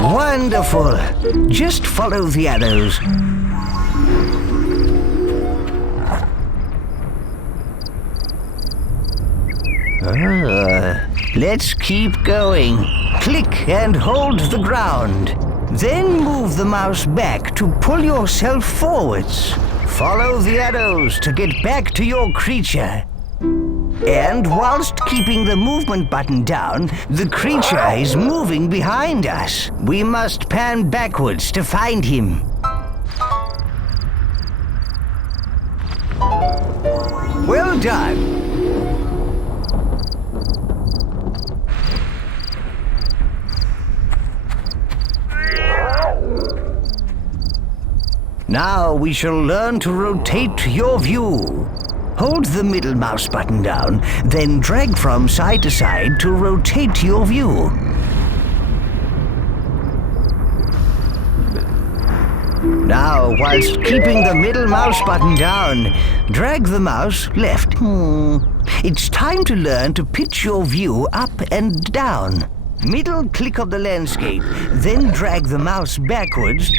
Wonderful. Just follow the arrows. Let's keep going. Click and hold the ground. Then move the mouse back to pull yourself forwards. Follow the arrows to get back to your creature. And whilst keeping the movement button down, the creature is moving behind us. We must pan backwards to find him. Well done. Now we shall learn to rotate your view. Hold the middle mouse button down, then drag from side to side to rotate your view. Now, whilst keeping the middle mouse button down, drag the mouse left. It's time to learn to pitch your view up and down. Middle click of the landscape, then drag the mouse backwards.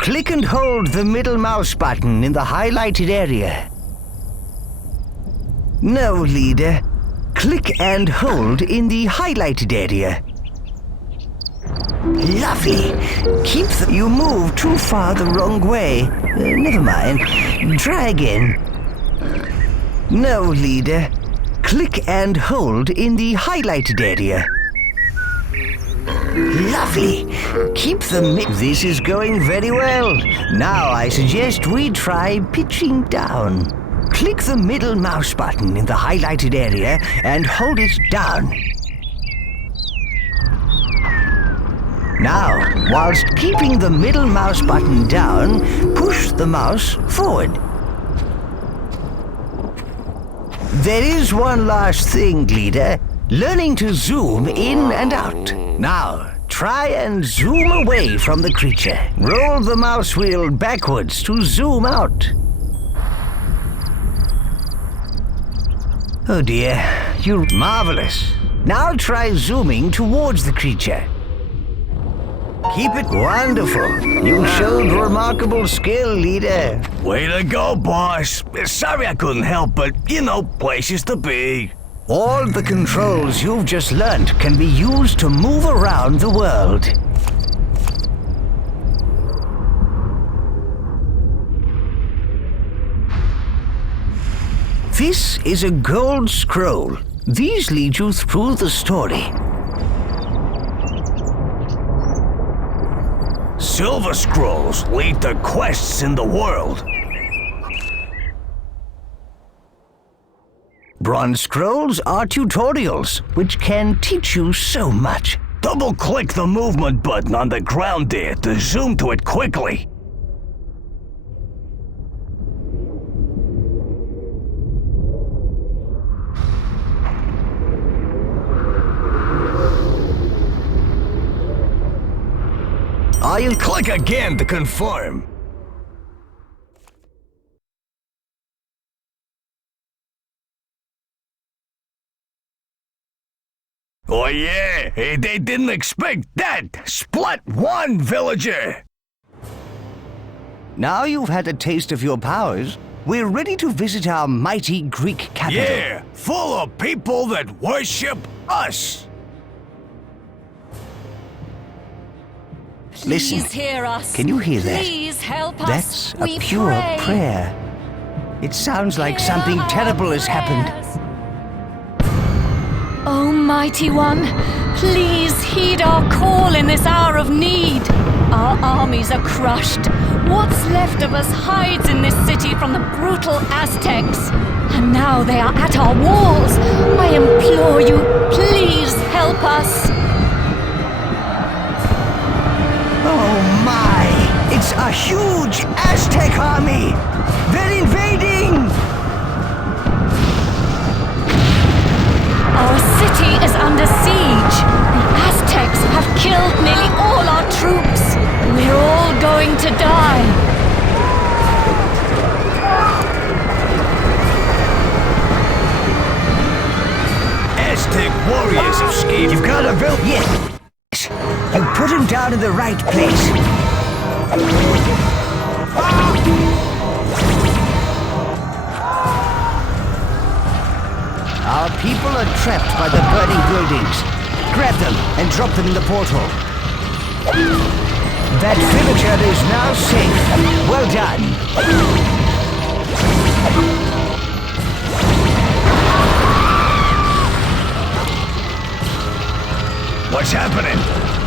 Click and hold the middle mouse button in the highlighted area. No, leader. Click and hold in the highlighted area. Lovely. You moved too far the wrong way. Never mind. Try again. No, leader. Click and hold in the highlighted area. Lovely. This is going very well. Now I suggest we try pitching down. Click the middle mouse button in the highlighted area and hold it down. Now, whilst keeping the middle mouse button down, push the mouse forward. There is one last thing, leader. Learning to zoom in and out. Now, try and zoom away from the creature. Roll the mouse wheel backwards to zoom out. Oh dear, you're marvelous. Now try zooming towards the creature. Keep it wonderful. You showed remarkable skill, leader. Way to go, boss. Sorry I couldn't help, but, places to be. All the controls you've just learned can be used to move around the world. This is a gold scroll. These lead you through the story. Silver scrolls lead to quests in the world. Bronze scrolls are tutorials, which can teach you so much. Double-click the movement button on the ground there to zoom to it quickly. I'll click again to confirm. Oh yeah, they didn't expect that! Splat one, villager! Now you've had a taste of your powers, we're ready to visit our mighty Greek capital. Yeah, full of people that worship us! Listen, Please hear us. Can you hear that? Please help us. That's a We pure pray. prayer. It sounds like Hear something our terrible has happened. prayers. Almighty One, please heed our call in this hour of need. Our armies are crushed. What's left of us hides in this city from the brutal Aztecs. And now they are at our walls. I implore you, please help us. Oh my! It's a huge Aztec army! They're invading! Our city is under siege. The Aztecs have killed nearly all our troops. We're all going to die. Aztec warriors have escaped. You've got a Yes, Right. You put him down in the right place. Our people are trapped by the burning buildings. Grab them and drop them in the portal. That villager is now safe. Well done. What's happening?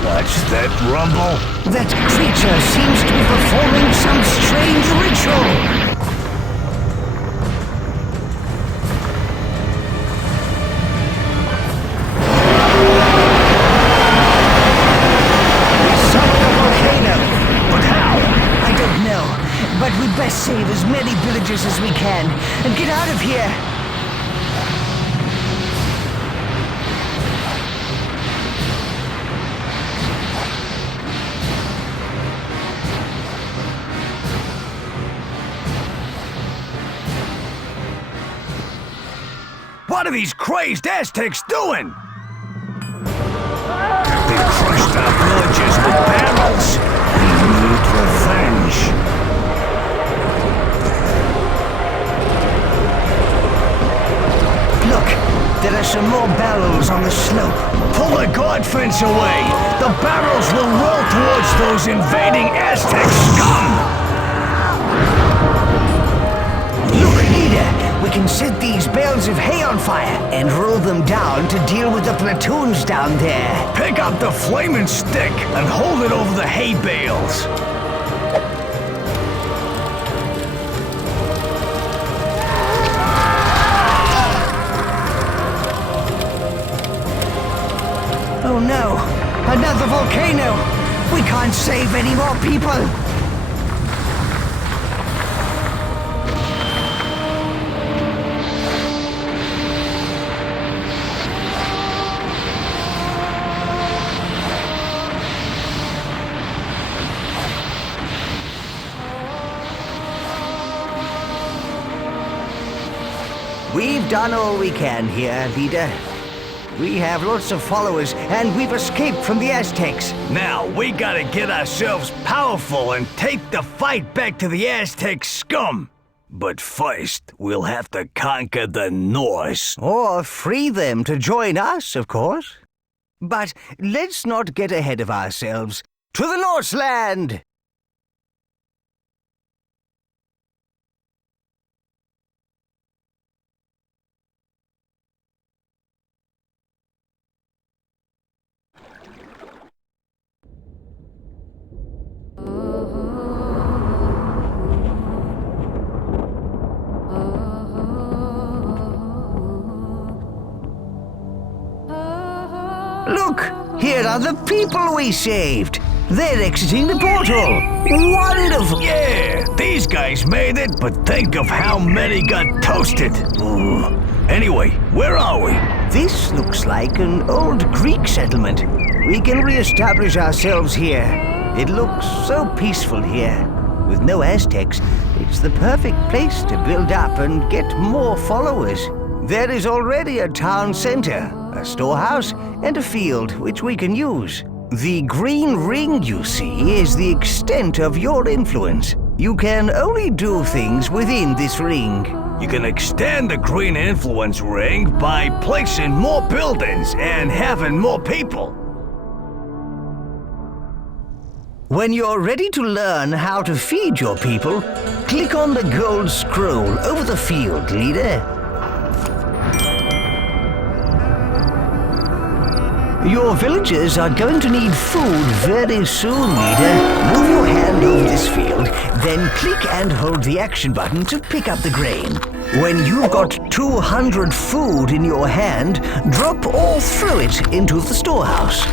What's that rumble? That creature seems to be performing some strange ritual. But we'd best save as many villagers as we can and get out of here. What are these crazed Aztecs doing? They crushed our villagers with barrels. We need revenge. Look, there are some more barrels on the slope. Pull the guard fence away! The barrels will roll towards those invading Aztec scum! Look, leader, we can set these bales of hay on fire and roll them down to deal with the platoons down there. Pick up the flaming stick and hold it over the hay bales. Oh no! Another volcano! We can't save any more people! We've done all we can here, leader. We have lots of followers, and we've escaped from the Aztecs. Now, we gotta get ourselves powerful and take the fight back to the Aztec scum. But first, we'll have to conquer the Norse. Or free them to join us, of course. But let's not get ahead of ourselves. To the Norseland! Look! Here are the people we saved! They're exiting the portal! Wonderful! Yeah, these guys made it, but think of how many got toasted. Ooh. Anyway, where are we? This looks like an old Greek settlement. We can re-establish ourselves here. It looks so peaceful here. With no Aztecs, it's the perfect place to build up and get more followers. There is already a town center, a storehouse, and a field which we can use. The green ring you see is the extent of your influence. You can only do things within this ring. You can extend the green influence ring by placing more buildings and having more people. When you're ready to learn how to feed your people, click on the gold scroll over the field, leader. Your villagers are going to need food very soon, leader. Move your hand over this field, then click and hold the action button to pick up the grain. When you've got 200 food in your hand, drop all through it into the storehouse.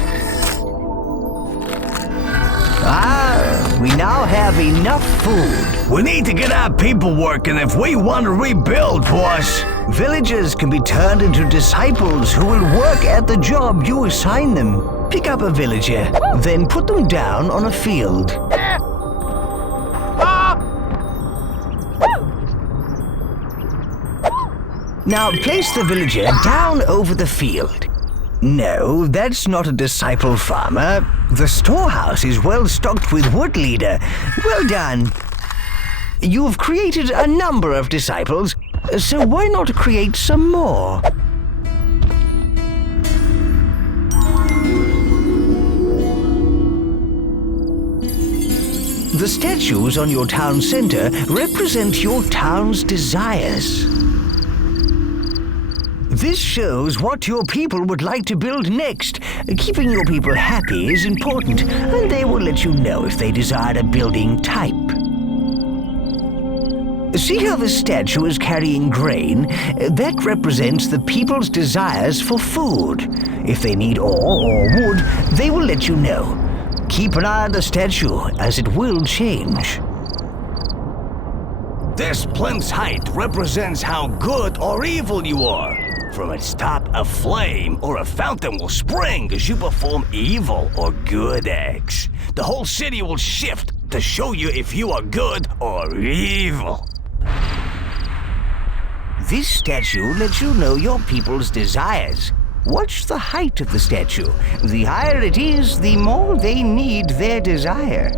We now have enough food. We need to get our people working if we want to rebuild, boss. Villagers can be turned into disciples who will work at the job you assign them. Pick up a villager, then put them down on a field. Now place the villager down over the field. No, that's not a disciple farmer. The storehouse is well stocked with wood, leader. Well done. You've created a number of disciples, so why not create some more? The statues on your town center represent your town's desires. This shows what your people would like to build next. Keeping your people happy is important, and they will let you know if they desire a building type. See how the statue is carrying grain? That represents the people's desires for food. If they need ore or wood, they will let you know. Keep an eye on the statue, as it will change. This plinth's height represents how good or evil you are. From its top, a flame or a fountain will spring as you perform evil or good acts. The whole city will shift to show you if you are good or evil. This statue lets you know your people's desires. Watch the height of the statue. The higher it is, the more they need their desire.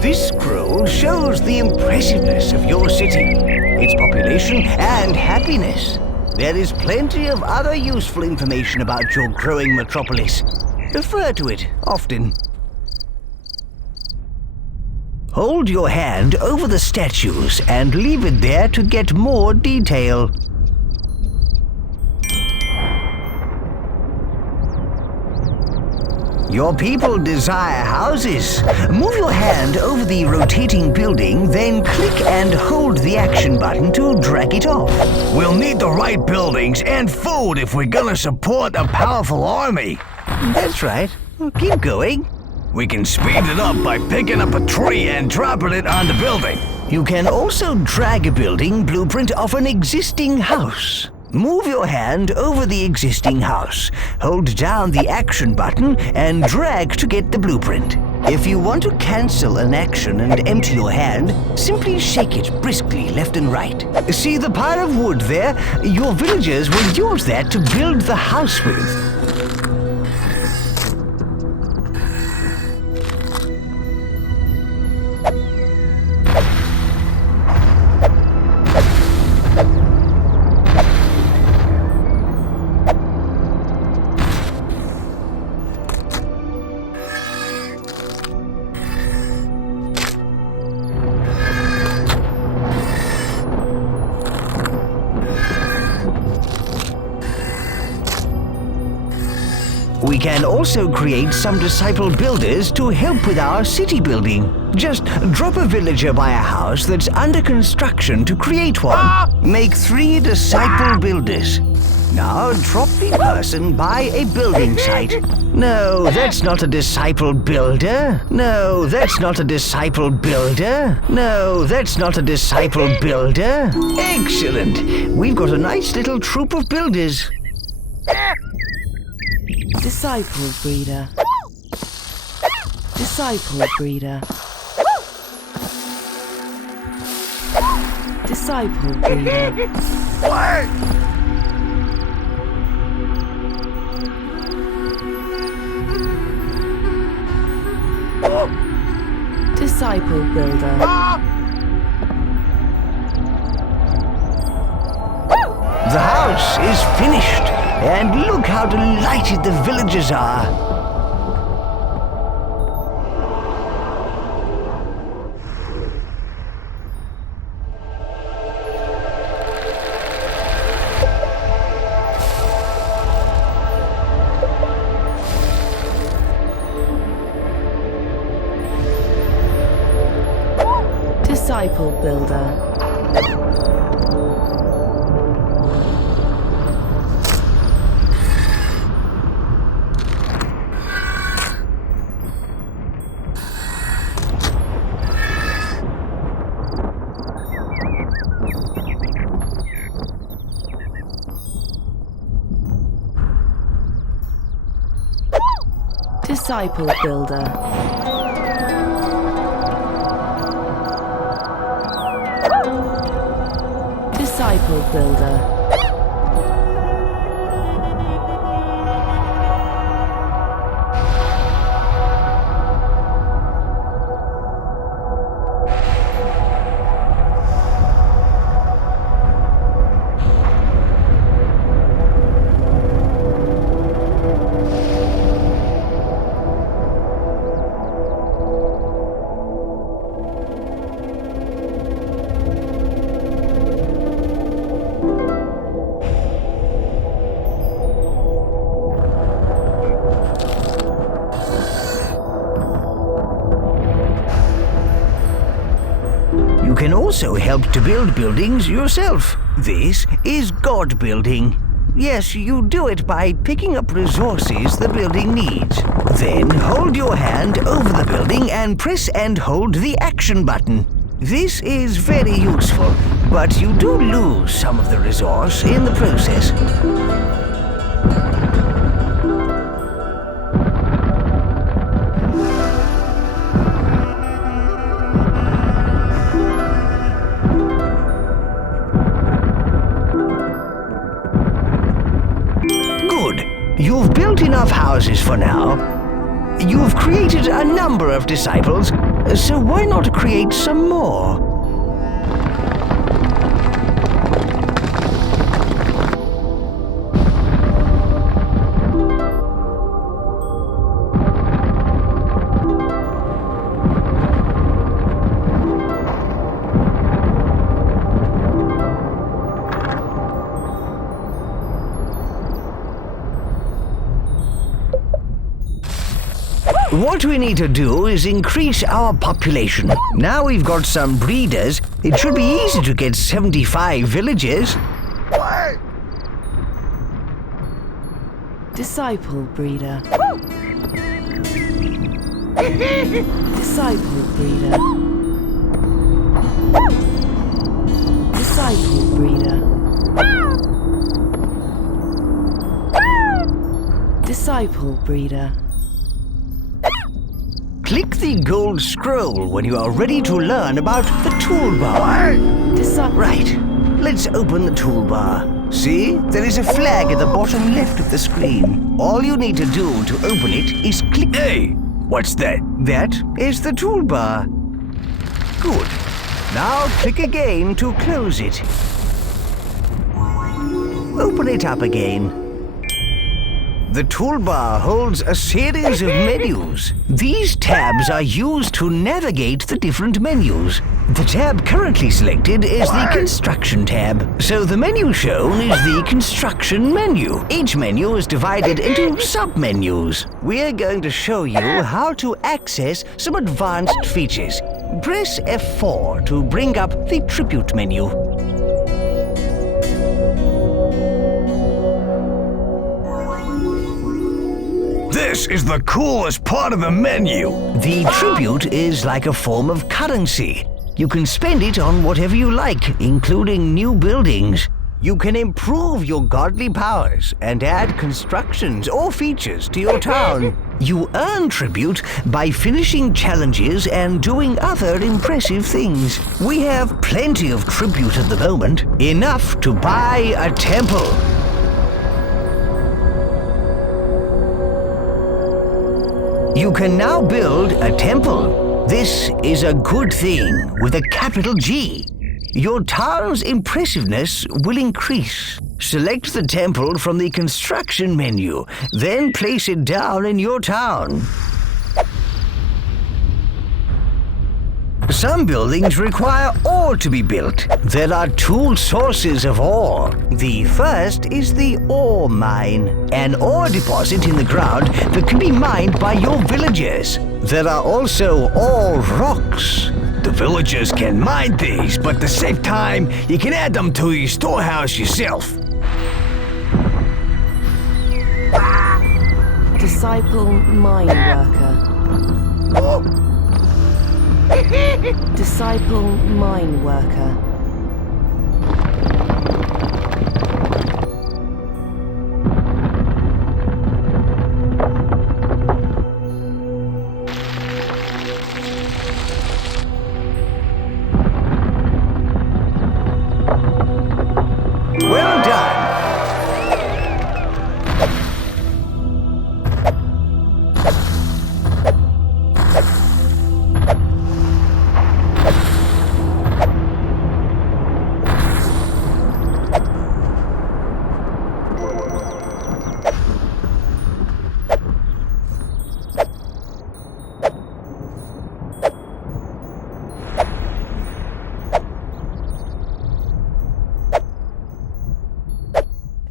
This scroll shows the impressiveness of your city, its population and happiness. There is plenty of other useful information about your growing metropolis. Refer to it often. Hold your hand over the statues and leave it there to get more detail. Your people desire houses. Move your hand over the rotating building, then click and hold the action button to drag it off. We'll need the right buildings and food if we're gonna support a powerful army. That's right. Keep going. We can speed it up by picking up a tree and dropping it on the building. You can also drag a building blueprint of an existing house. Move your hand over the existing house. Hold down the action button and drag to get the blueprint. If you want to cancel an action and empty your hand, simply shake it briskly left and right. See the pile of wood there? Your villagers will use that to build the house with. We can also create some disciple builders to help with our city building. Just drop a villager by a house that's under construction to create one. Make 3 disciple builders. Now drop the person by a building site. No, that's not a disciple builder. No, that's not a disciple builder. No, that's not a disciple builder. Excellent. We've got a nice little troop of builders. Disciple breeder. Disciple breeder. Disciple breeder. Disciple builder. The house is finished, and look how delighted the villagers are. Disciple builder. Disciple builder. Disciple builder. also help to build buildings yourself. This is God building. Yes, you do it by picking up resources the building needs. Then hold your hand over the building and press and hold the action button. This is very useful, but you do lose some of the resource in the process. You've built enough houses for now. You've created a number of disciples, so why not create some more? What we need to do is increase our population. Now we've got some breeders, it should be easy to get 75 villages. Disciple breeder. Disciple breeder. Disciple breeder. Disciple breeder. Click the gold scroll when you are ready to learn about the toolbar. Right, let's open the toolbar. See, there is a flag at the bottom left of the screen. All you need to do to open it is click. Hey, what's that? That is the toolbar. Good. Now click again to close it. Open it up again. The toolbar holds a series of menus. These tabs are used to navigate the different menus. The tab currently selected is the Construction tab, so the menu shown is the Construction menu. Each menu is divided into sub-menus. We're going to show you how to access some advanced features. Press F4 to bring up the Tribute menu. This is the coolest part of the menu. The tribute is like a form of currency. You can spend it on whatever you like, including new buildings. You can improve your godly powers and add constructions or features to your town. You earn tribute by finishing challenges and doing other impressive things. We have plenty of tribute at the moment, enough to buy a temple. You can now build a temple. This is a good thing with a capital G. Your town's impressiveness will increase. Select the temple from the Construction menu, then place it down in your town. Some buildings require ore to be built. There are two sources of ore. The first is the ore mine, an ore deposit in the ground that can be mined by your villagers. There are also ore rocks. The villagers can mine these, but to save time, you can add them to your storehouse yourself. Disciple mine worker. Disciple mine worker. Well done.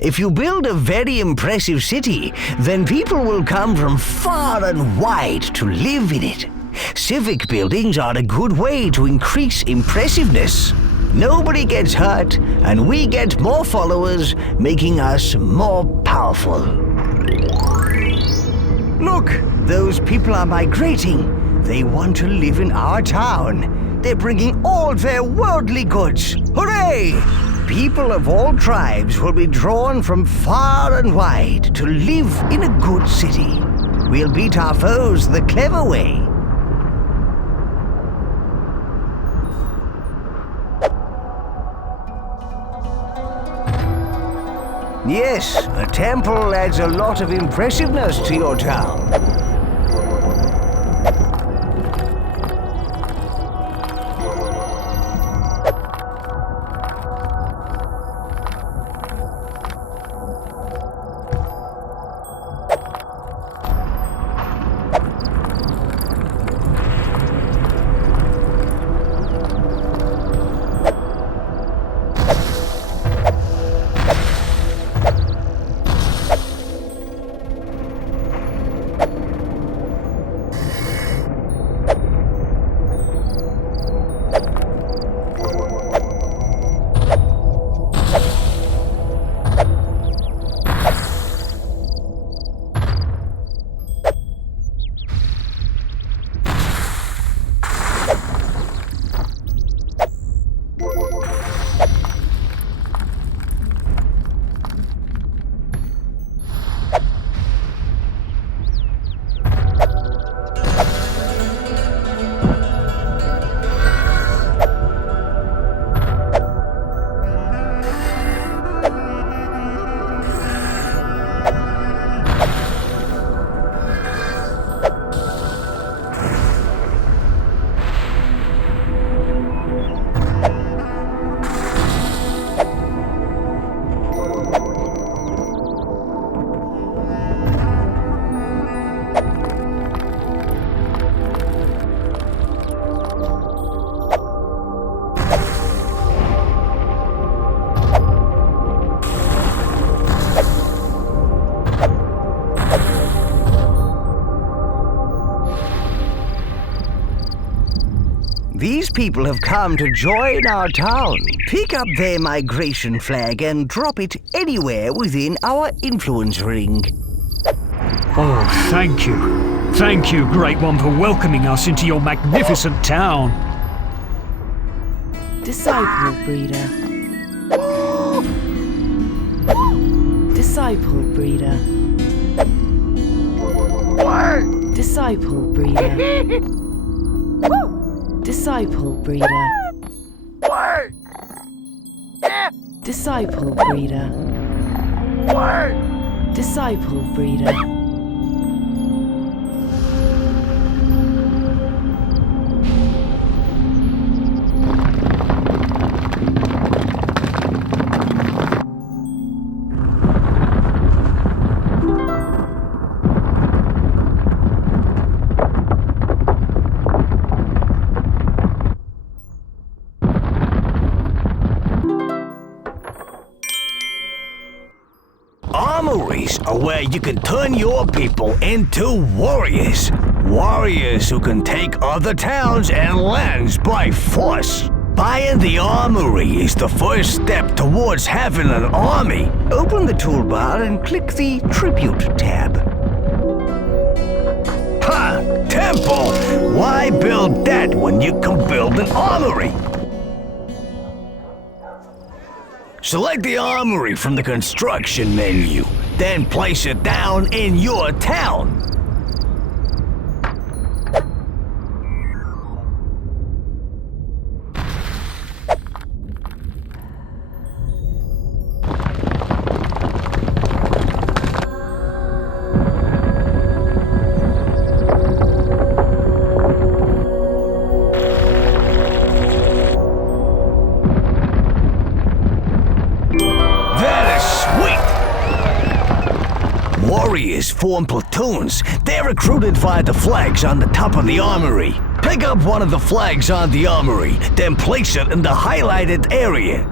If you build a very impressive city, then people will come from far and wide to live in it. Civic buildings are a good way to increase impressiveness. Nobody gets hurt, and we get more followers, making us more powerful. Look, those people are migrating. They want to live in our town. They're bringing all their worldly goods. Hooray! People of all tribes will be drawn from far and wide to live in a good city. We'll beat our foes the clever way. Yes, a temple adds a lot of impressiveness to your town. These people have come to join our town. Pick up their migration flag and drop it anywhere within our influence ring. Oh, thank you. Thank you, Great One, for welcoming us into your magnificent town. Disciple breeder. Disciple breeder. Disciple breeder. Disciple breeder. Disciple breeder. Disciple breeder. Armories are where you can turn your people into warriors. Warriors who can take other towns and lands by force. Buying the armory is the first step towards having an army. Open the toolbar and click the Tribute tab. Ha! Temple! Why build that when you can build an armory? Select the armory from the construction menu, then place it down in your town. Warriors form platoons. They're recruited via the flags on the top of the armory. Pick up one of the flags on the armory, then place it in the highlighted area.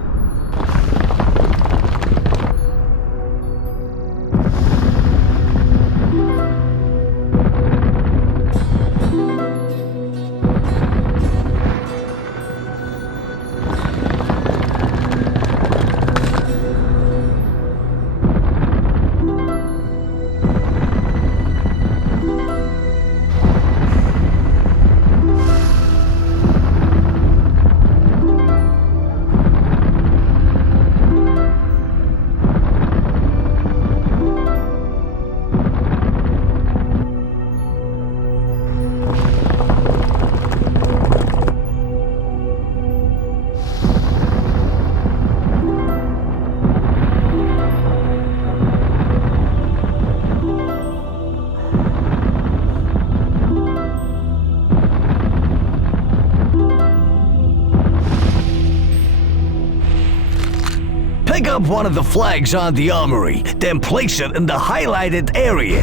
Pick up one of the flags on the armory, then place it in the highlighted area.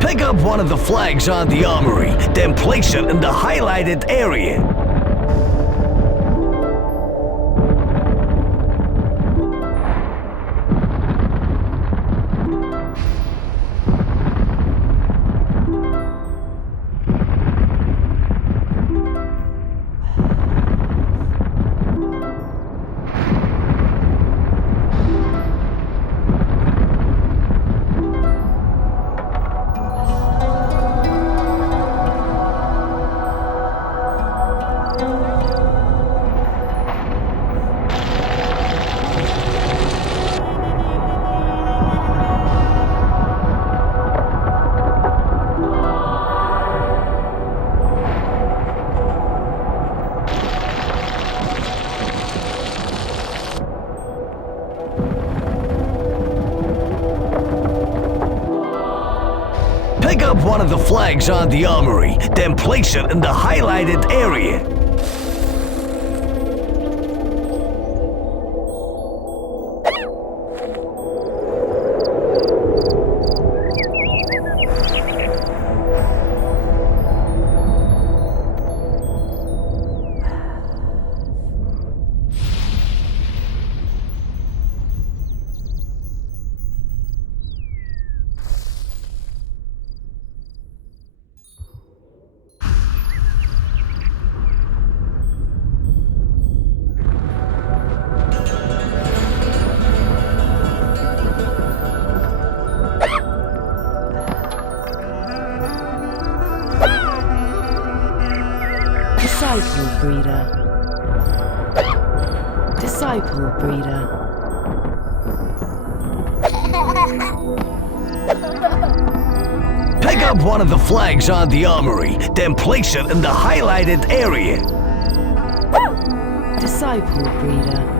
Pick up one of the flags on the armory, then place it in the highlighted area. Pick up one of the flags on the armory, then place it in the highlighted area. Disciple breeder. Disciple breeder. Pick up one of the flags on the armory, then place it in the highlighted area. Disciple breeder.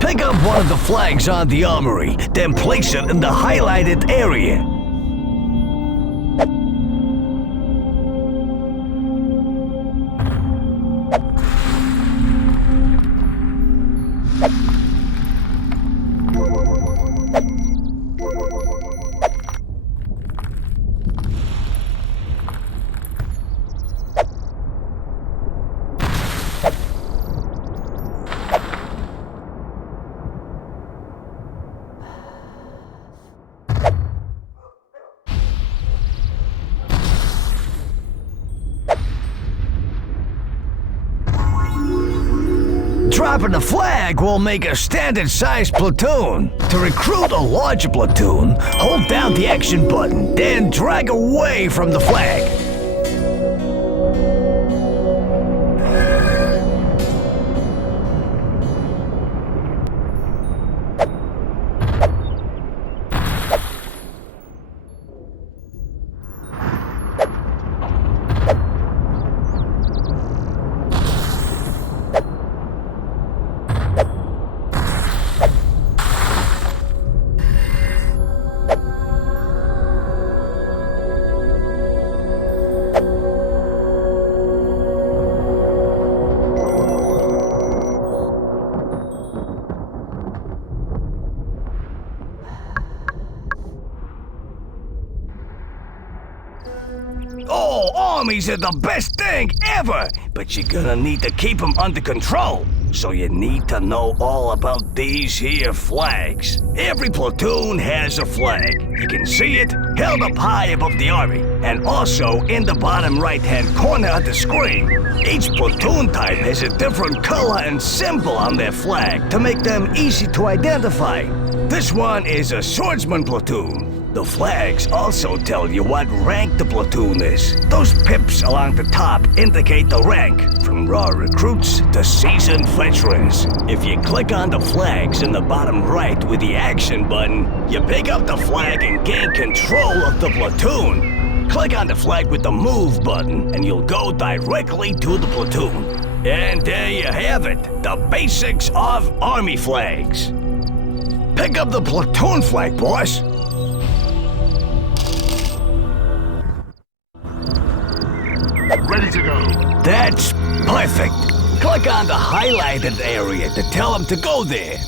Pick up one of the flags on the armory, then place it in the highlighted area. Dropping the flag will make a standard-sized platoon. To recruit a larger platoon, hold down the action button, then drag away from the flag. Oh, armies are the best thing ever, but you're gonna need to keep them under control. So you need to know all about these here flags. Every platoon has a flag. You can see it held up high above the army, and also in the bottom right-hand corner of the screen. Each platoon type has a different color and symbol on their flag to make them easy to identify. This one is a swordsman platoon. The flags also tell you what rank the platoon is. Those pips along the top indicate the rank, from raw recruits to seasoned veterans. If you click on the flags in the bottom right with the action button, you pick up the flag and gain control of the platoon. Click on the flag with the move button and you'll go directly to the platoon. And there you have it, the basics of army flags. Pick up the platoon flag, boss. Ready to go. That's perfect. Click on the highlighted area to tell them to go there.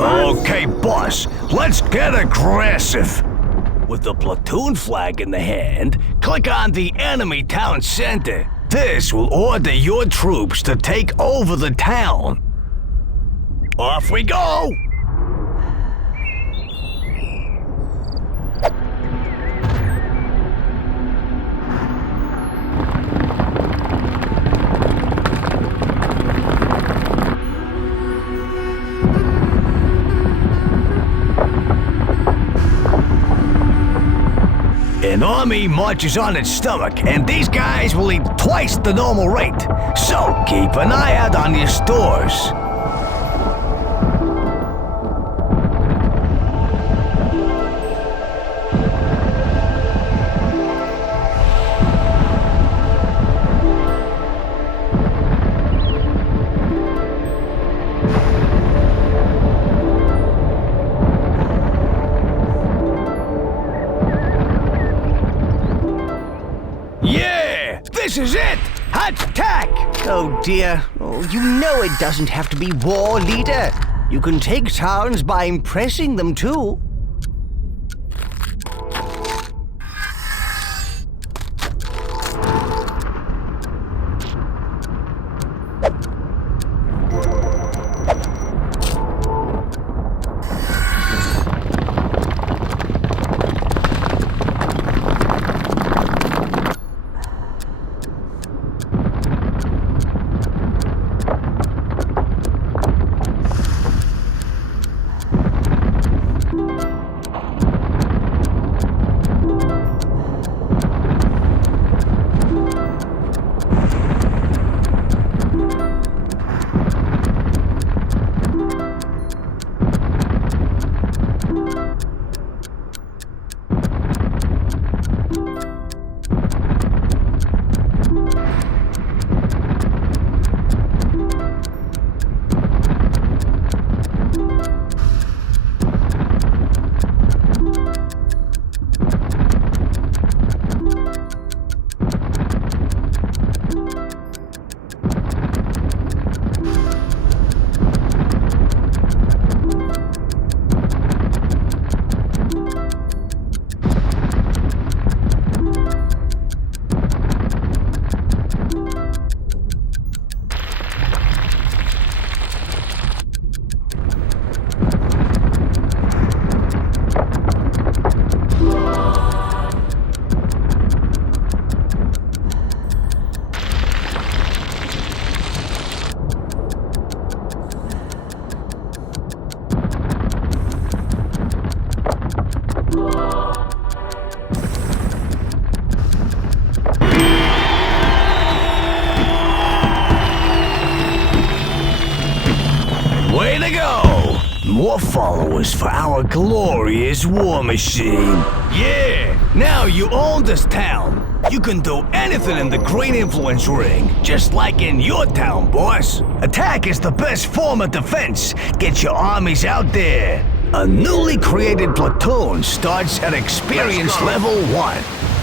Okay, boss, let's get aggressive. With the platoon flag in the hand, click on the enemy town center. This will order your troops to take over the town. Off we go! An army marches on its stomach, and these guys will eat twice the normal rate. So keep an eye out on your stores. This is it! Attack! Oh dear. Oh, you know it doesn't have to be war, leader. You can take towns by impressing them too. Way to go! More followers for our glorious war machine. Yeah, now you own this town. You can do anything in the Green Influence Ring, just like in your town, boss. Attack is the best form of defense. Get your armies out there. A newly created platoon starts at experience level 1.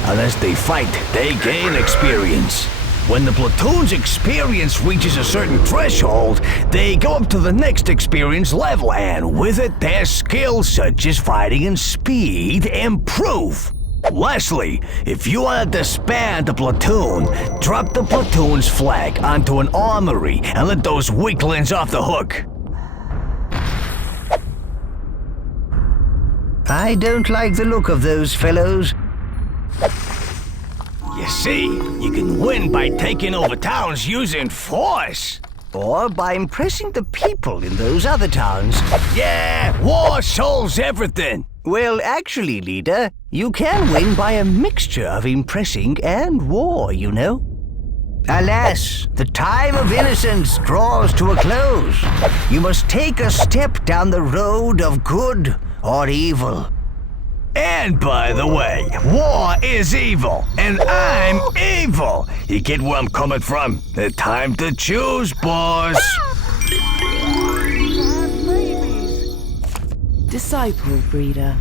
Unless they fight, they gain experience. When the platoon's experience reaches a certain threshold, they go up to the next experience level, and with it, their skills such as fighting and speed improve. Lastly, if you want to disband the platoon, drop the platoon's flag onto an armory and let those weaklings off the hook. I don't like the look of those fellows. You see, you can win by taking over towns using force. Or by impressing the people in those other towns. Yeah, war solves everything. Well, actually, leader, you can win by a mixture of impressing and war, you know. Alas, the time of innocence draws to a close. You must take a step down the road of good or evil. And by the way, war is evil, and I'm evil. You get where I'm coming from? The time to choose, boss. Disciple breeder.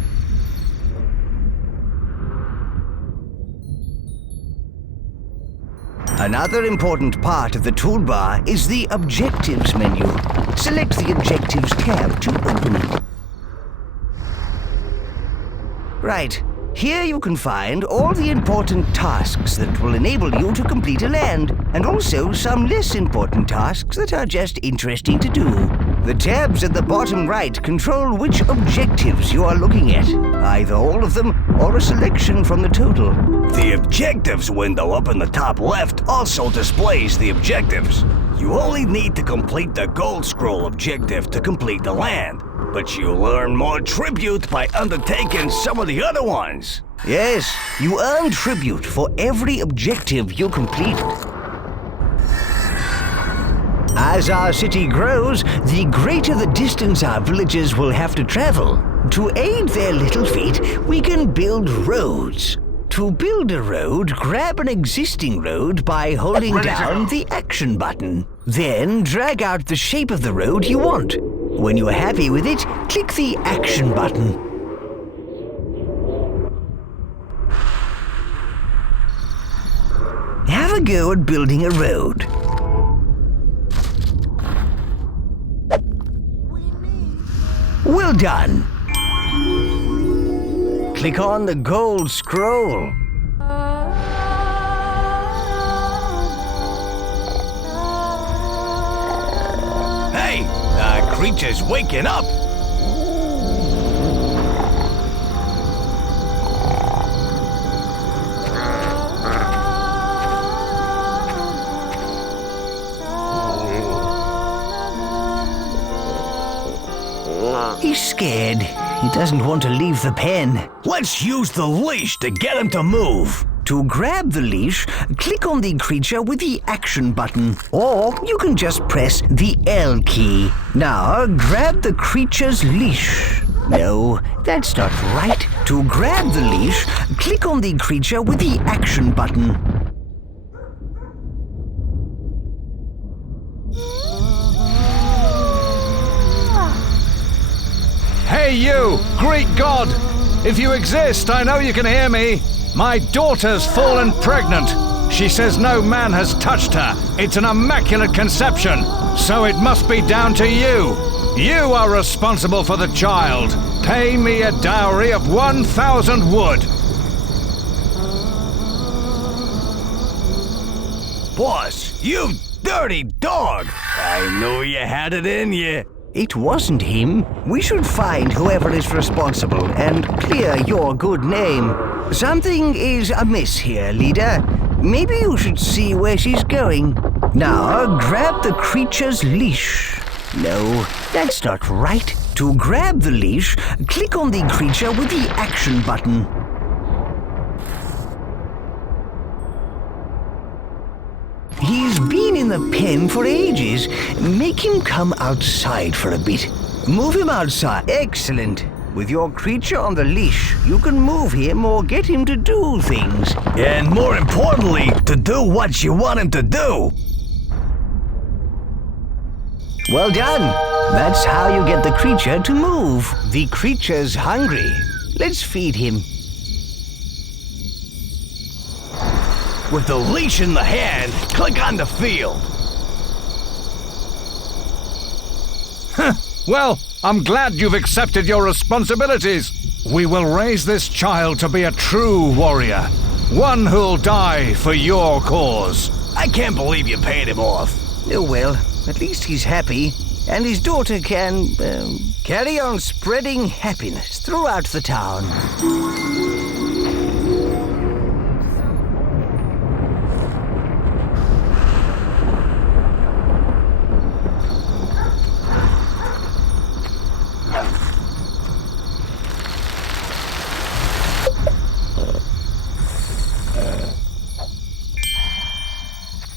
Another important part of the toolbar is the Objectives menu. Select the Objectives tab to open it. Right. Here you can find all the important tasks that will enable you to complete a land, and also some less important tasks that are just interesting to do. The tabs at the bottom right control which objectives you are looking at, either all of them or a selection from the total. The Objectives window up in the top left also displays the objectives. You only need to complete the Gold Scroll objective to complete the land, but you earn more tribute by undertaking some of the other ones. Yes, you earn tribute for every objective you complete. As our city grows, the greater the distance our villagers will have to travel. To aid their little feet, we can build roads. To build a road, grab an existing road by holding down the action button. Then drag out the shape of the road you want. When you are happy with it, click the action button. Have a go at building a road. Well done. Click on the Gold Scroll. Hey, the creature's waking up. He's scared. He doesn't want to leave the pen. Let's use the leash to get him to move. To grab the leash, click on the creature with the action button, or you can just press the L key. Now, grab the creature's leash. No, that's not right. To grab the leash, click on the creature with the action button. Hey you, Greek god! If you exist, I know you can hear me. My daughter's fallen pregnant. She says no man has touched her. It's an immaculate conception. So it must be down to you. You are responsible for the child. Pay me a dowry of 1,000 wood. Boss, you dirty dog! I knew you had it in you. It wasn't him. We should find whoever is responsible and clear your good name. Something is amiss here, leader. Maybe you should see where she's going. Now, grab the creature's leash. No, that's not right. To grab the leash, click on the creature with the action button. He's been in the pen for ages. Make him come outside for a bit. Move him outside. Excellent. With your creature on the leash, you can move him or get him to do things. And more importantly, to do what you want him to do. Well done. That's how you get the creature to move. The creature's hungry. Let's feed him. With the leash in the hand, click on the field. Well, I'm glad you've accepted your responsibilities. We will raise this child to be a true warrior. One who'll die for your cause. I can't believe you paid him off. Oh well, at least he's happy. And his daughter can carry on spreading happiness throughout the town.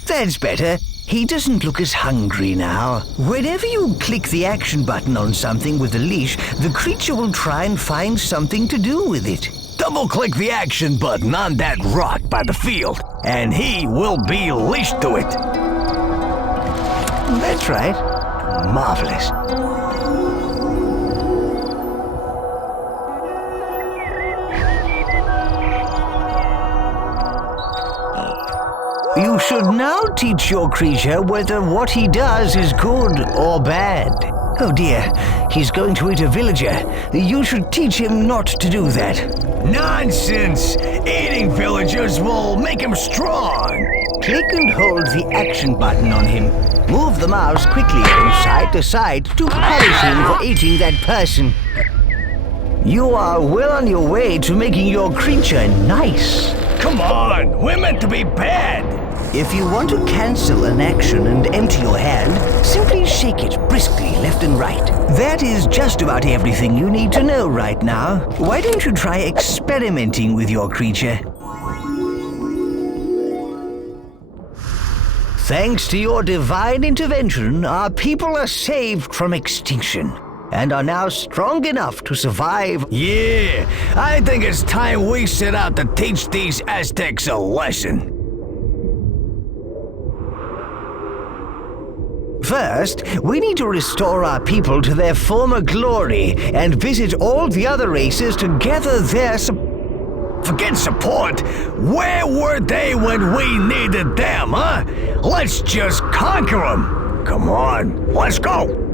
That's better. He doesn't look as hungry now. Whenever you click the action button on something with a leash, the creature will try and find something to do with it. Double-click the action button on that rock by the field, and he will be leashed to it. That's right. Marvelous. You should now teach your creature whether what he does is good or bad. Oh dear, he's going to eat a villager. You should teach him not to do that. Nonsense! Eating villagers will make him strong. Click and hold the action button on him. Move the mouse quickly from side to side to punish him for eating that person. You are well on your way to making your creature nice. Come on, we're meant to be bad. If you want to cancel an action and empty your hand, simply shake it briskly left and right. That is just about everything you need to know right now. Why don't you try experimenting with your creature? Thanks to your divine intervention, our people are saved from extinction and are now strong enough to survive. Yeah, I think it's time we set out to teach these Aztecs a lesson. First, we need to restore our people to their former glory and visit all the other races to gather their Forget support. Where were they when we needed them, huh? Let's just conquer them. Come on, let's go.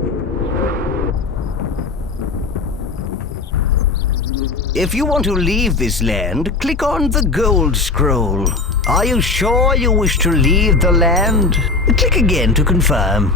If you want to leave this land, click on the gold scroll. Are you sure you wish to leave the land? Click again to confirm.